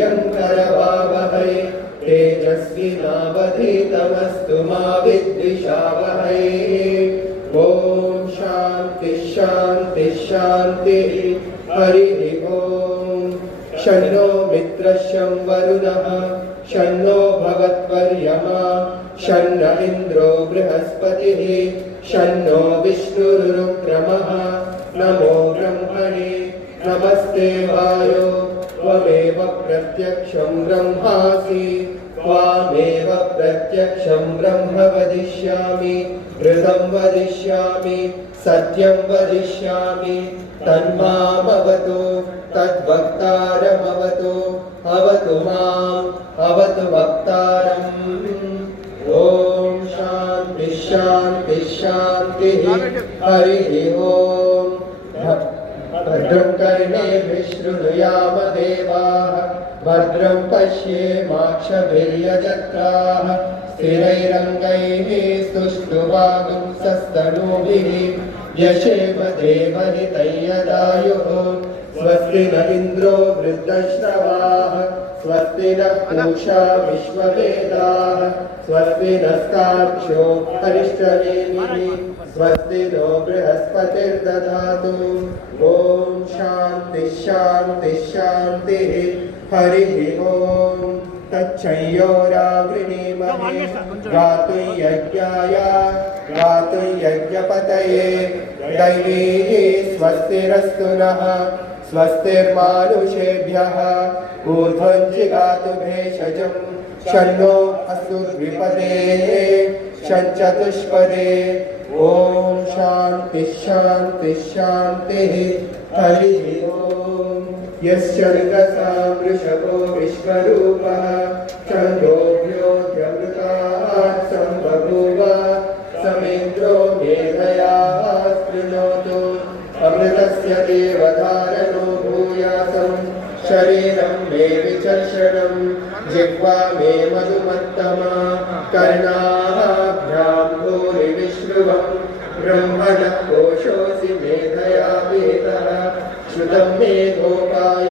करवावहै तेजस्विनावधीतमस्तु मा विद्विषावहै। ॐ शान्ति शान्ति शान्तिः। हरिः ॐ। शन्नो मित्रश्यं वरुणः शन्नो भवत्वर्यमा शन्न इन्द्रो बृहस्पतिः शन्नो विष्णुरुक्रमः। नमो ब्रह्मणे नमस्ते वायो त्वमेव प्रत्यक्षं ब्रह्मासि त्वामेव प्रत्यक्षं ब्रह्म वदिष्यामि ऋतं वदिष्यामि सत्यं वदिष्यामि तन्मामवतु तद्वक्तारमवतु अवतु माम् अवतु वक्तारम्। ॐ शान्ति शान्ति शान्तिः। हरिः ॐ। भद्रं कर्णेभिः शृणुयाम देवाः भद्रं पश्येमाक्षभिर्यजत्राः स्थिरैरङ्गैः सुष्ठुवागुंसस्तनूभिः यशेम देवहितं यदायुः। स्वस्ति न इन्द्रो वृद्धश्रवाः स्वस्ति नः पूषा विश्ववेदाः स्वस्ति नस्तार्क्ष्यो अरिष्टनेमिः स्वस्ति नो बृहस्पतिर्दधातु। ॐ शान्ति शान्ति शान्तिः। हरिः ॐ। तच्छयोरावृणीमहे गातुं यज्ञाय गातुं यज्ञपतये दैवीः स्वस्तिरस्तु नः स्वस्तिर्मानुषेभ्यः ऊर्ध्वं जिगातु भेषजं शन्नो अस्तु द्विपदे शञ्चतुष्पदे। ॐ शान्ति शान्ति शान्तिः। हरिः ॐ। यस्यर्गसां वृषभो विश्वरूपः छन्दोभ्योऽध्यमृतात् सम्बभूव समेन्द्रो मेधया स्पृणोतु अमृतस्य देवधारणो भूयासं शरीरं मे विचर्षणं जिह्वा मे मधुमत्तमा कर्णाभ्यां